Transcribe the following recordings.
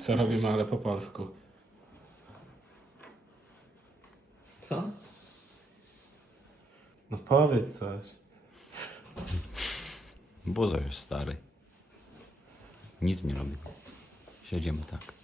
Co robimy, ale po polsku. Co? No powiedz coś. Bozo jest stary. Nic nie robi. Siedzimy tak.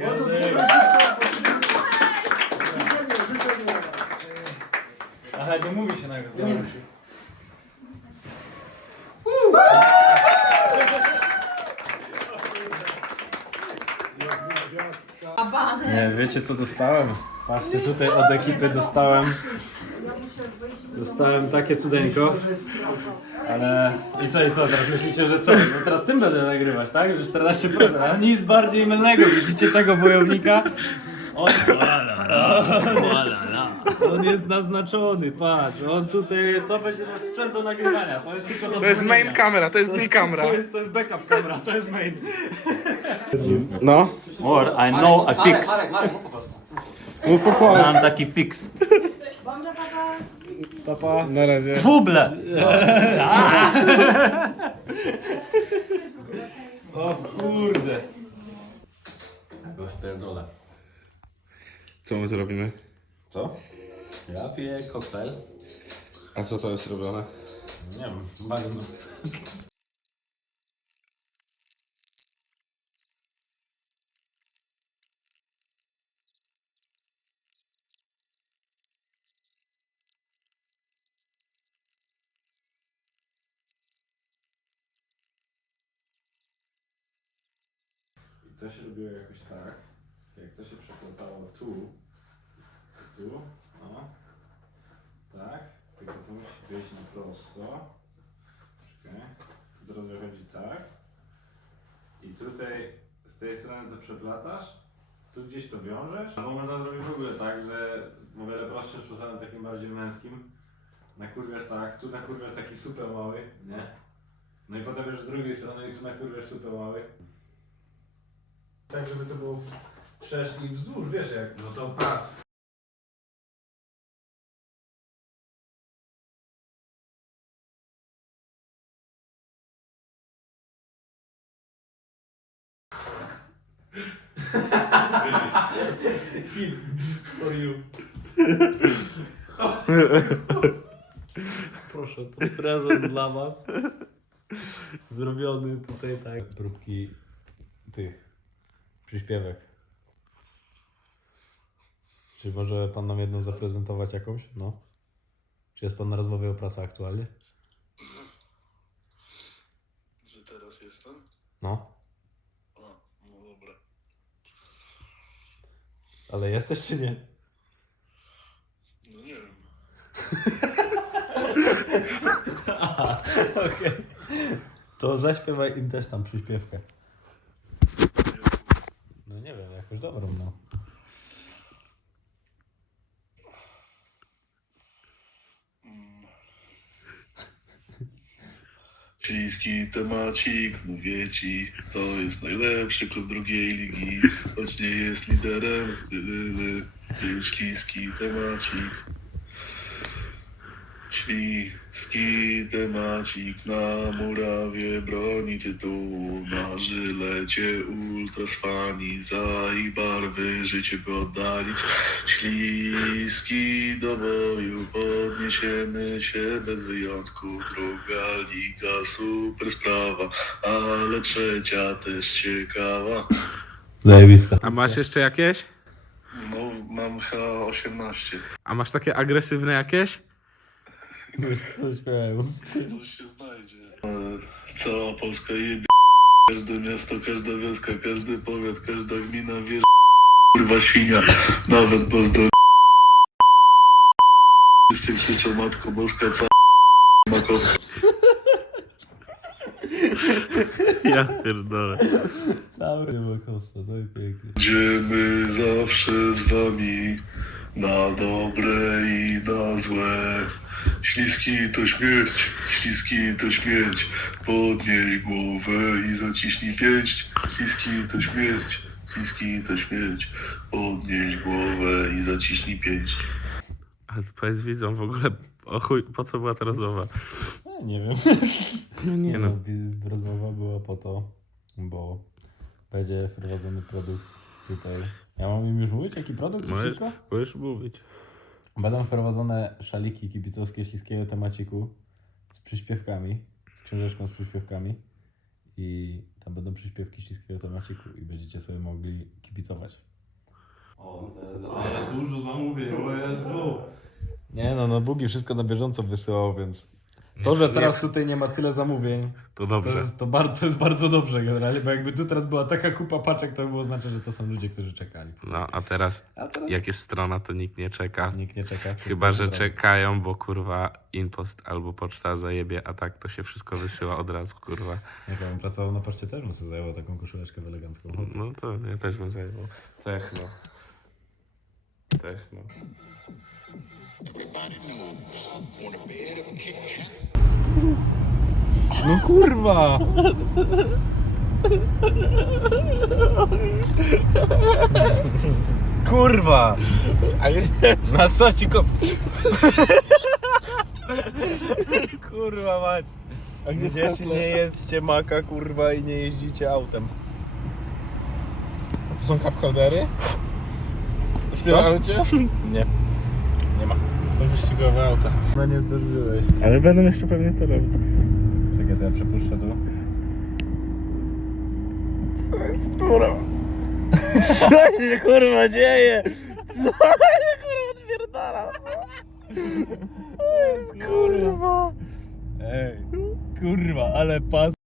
Obrigado. Nie, wiecie co dostałem? Patrzcie, tutaj od ekipy dostałem Dostałem takie cudeńko Ale i co, i co, teraz myślicie, że co? No teraz tym będę nagrywać, tak? Że 14% Ale nic bardziej mylnego, widzicie tego wojownika? On, on jest naznaczony, patrz, on tutaj, to będzie nasz sprzęt do nagrywania, to jest tylko do To jest dzwonienia. main kamera, to jest To jest, kamera. to jest, to jest backup kamera, to jest main. No, Or I know a fix. Marek, Marek, mów po prostu. mów po polsku. Mam taki fix. Bonjour, papa. Papa, na razie. Fuble! O kurde. Go spierdolę. Co my tu robimy? Co? Ja piję koktajl. A co to jest robione? Nie wiem, bagno. To się robiło jakoś tak, jak to się przeplatało tu, tu, o, tak, tylko to musi wyjść na prosto, czekaj, po drodze chodzi tak i tutaj z tej strony to przeplatasz, tu gdzieś to wiążesz, albo można zrobić w ogóle tak, że o wiele prostszym sposobem, takim bardziej męskim, nakurwiasz tak, tu nakurwiasz taki super mały, nie? No i potem już z drugiej strony i tu nakurwiasz super mały. Tak, żeby to było wszerz i wzdłuż, wiesz jak. No to patrz. For you. Proszę, to prezent dla was. Zrobiony tutaj tak. Próbki tych przyśpiewek. Czy może pan nam jedną zaprezentować jakąś? No. Czy jest pan na rozmowie o pracy aktualnie? Że teraz jestem? No. A, no dobra. Ale jesteś czy nie? No nie wiem. Okej. To zaśpiewaj im też tam przyśpiewkę. No nie wiem, jakąś dobrą no. Śliski temacik, mówię ci, to jest najlepszy klub drugiej ligi, choć nie jest liderem. Śliski temacik. Śliski temacik na murawie broni tytułu, na żylecie ultrasfani za ich barwy życie by oddali. Śliski do boju, podniesiemy się bez wyjątku. Druga liga, super sprawa, ale trzecia też ciekawa. Zajebista. A masz jeszcze jakieś? No, mam chyba 18. A masz takie agresywne jakieś? Zaśpiewaj. Coś się znajdzie. Cała Polska jebie. Każde miasto, każda wioska, każdy powiat, każda gmina wie, że kurwa świnia. Nawet pozdro Wszyscy krzyczą Matko Boska, ca... makowca. Ja pierdolę. Cały Makowska, to jest pięknie. Będziemy zawsze z wami na dobre i na złe. Śliski to śmierć, śliski to śmierć. Podnieś głowę i zaciśnij pięść. Śliski to śmierć, śliski to śmierć. Podnieś głowę i zaciśnij pięść. Ale to powiedz widzom w ogóle, o chuj, po co była ta rozmowa? Ja nie wiem. No nie no. Rozmowa była po to, bo będzie wprowadzony produkt tutaj. Ja mam im już mówić, jaki produkt i Możesz, wszystko? możesz mówić. Będą wprowadzone szaliki kibicowskie śliskiego temaciku z przyśpiewkami, z książeczką z przyśpiewkami i tam będą przyśpiewki śliskiego temaciku i będziecie sobie mogli kibicować. O, ale dużo zamówień, o Jezu. Nie no, no Bugi wszystko na bieżąco wysyłał, więc to, że teraz tutaj nie ma tyle zamówień, To to dobrze. jest, to, bar- to jest bardzo dobrze generalnie, bo jakby tu teraz była taka kupa paczek, to by było znaczyć, że to są ludzie, którzy czekali. No, a teraz A teraz jak jest strona, to nikt nie czeka. nikt nie czeka. Chyba, że czekają, bo kurwa impost albo poczta zajebie, a tak to się wszystko wysyła od razu, kurwa. Jak ja bym pracował na poczcie, też bym sobie zajęło taką koszuleczkę elegancką. No to ja też bym zajmował. Techno. Techno. No kurwa! Kurwa! Na co ci ko... kurwa mać! A gdzie Dzieci nie jedzcie maka kurwa i nie jeździcie autem. To są cup holdery? W tym Co? aucie? Nie. Nie ma. To są wyścigowe auta. No nie zdążyłeś. Ale będą jeszcze pewnie to robić. Czekaj, to ja przepuszczę tu. Co się kurwa dzieje? Co się kurwa odpierdala? Kurwa! Ej, kurwa, ale pas